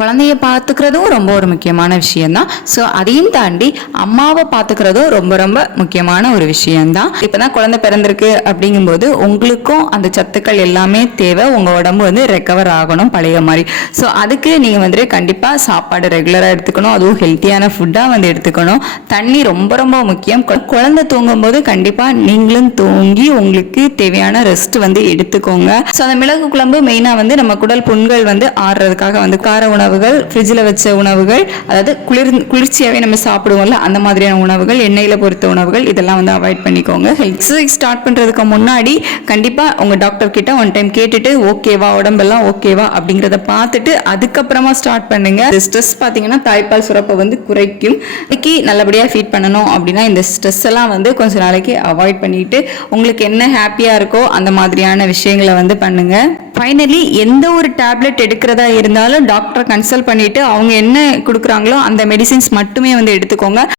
குழந்தைய பார்த்துக்கிறதும் ரொம்ப ஒரு முக்கியமான விஷயம்தான். ஸோ அதையும் தாண்டி அம்மாவை பார்த்துக்கிறதும் ரொம்ப ரொம்ப முக்கியமான ஒரு விஷயம்தான். இப்போதான் குழந்தை பிறந்திருக்கு அப்படிங்கும்போது உங்களுக்கும் அந்த சத்துக்கள் எல்லாமே தேவை. உங்கள் உடம்பு வந்து ரெக்கவர் ஆகணும் பழைய மாதிரி. ஸோ அதுக்கு நீங்கள் வந்துட்டு கண்டிப்பாக சாப்பாடு ரெகுலராக எடுத்துக்கணும். அதுவும் ஹெல்த்தியான ஃபுட்டாக வந்து எடுத்துக்கணும். தண்ணி ரொம்ப ரொம்ப முக்கியம். குழந்தை தூங்கும்போது கண்டிப்பாக நீங்களும் தூங்கி உங்களுக்கு தேவையான ரெஸ்ட் வந்து எடுத்துக்கோங்க. ஸோ அந்த மிளகு குழம்பு மெயினாக வந்து நம்ம குடல் புண்கள் வந்து ஆறுறதுக்காக வந்து கார உணவுகள், ஃப்ரிட்ஜில் வச்ச உணவுகள், அதாவது குளிர்ச்சியாகவே நம்ம சாப்பிடுவோம்ல அந்த மாதிரியான உணவுகள், எண்ணெயில் பொறுத்த உணவுகள் இதெல்லாம் வந்து அவாய்ட் பண்ணிக்கோங்க. எக்ஸசைஸ் ஸ்டார்ட் பண்ணுறதுக்கு முன்னாடி கண்டிப்பாக உங்கள் டாக்டர் கிட்ட ஒன் டைம் கேட்டுட்டு ஓகேவா, உடம்பெல்லாம் ஓகேவா அப்படிங்கிறத பார்த்துட்டு அதுக்கப்புறமா ஸ்டார்ட் பண்ணுங்க. ஸ்ட்ரெஸ் பார்த்தீங்கன்னா தாய்ப்பால் சுரப்பை வந்து குறைக்கும். இன்னைக்கு நல்லபடியாக ஃபீட் பண்ணணும் அப்படின்னா இந்த ஸ்ட்ரெஸ் எல்லாம் வந்து கொஞ்சம் நாளைக்கு அவாய்ட் பண்ணிட்டு உங்களுக்கு என்ன ஹாப்பியாக இருக்கோ அந்த மாதிரியான விஷயங்களை வந்து பண்ணுங்க. ஃபைனலி எந்த ஒரு டேப்லெட் எடுக்கிறதா இருந்தாலும் டாக்டரை கன்சல்ட் பண்ணிட்டு அவங்க என்ன கொடுக்குறாங்களோ அந்த மெடிசின்ஸ் மட்டுமே வந்து எடுத்துக்கோங்க.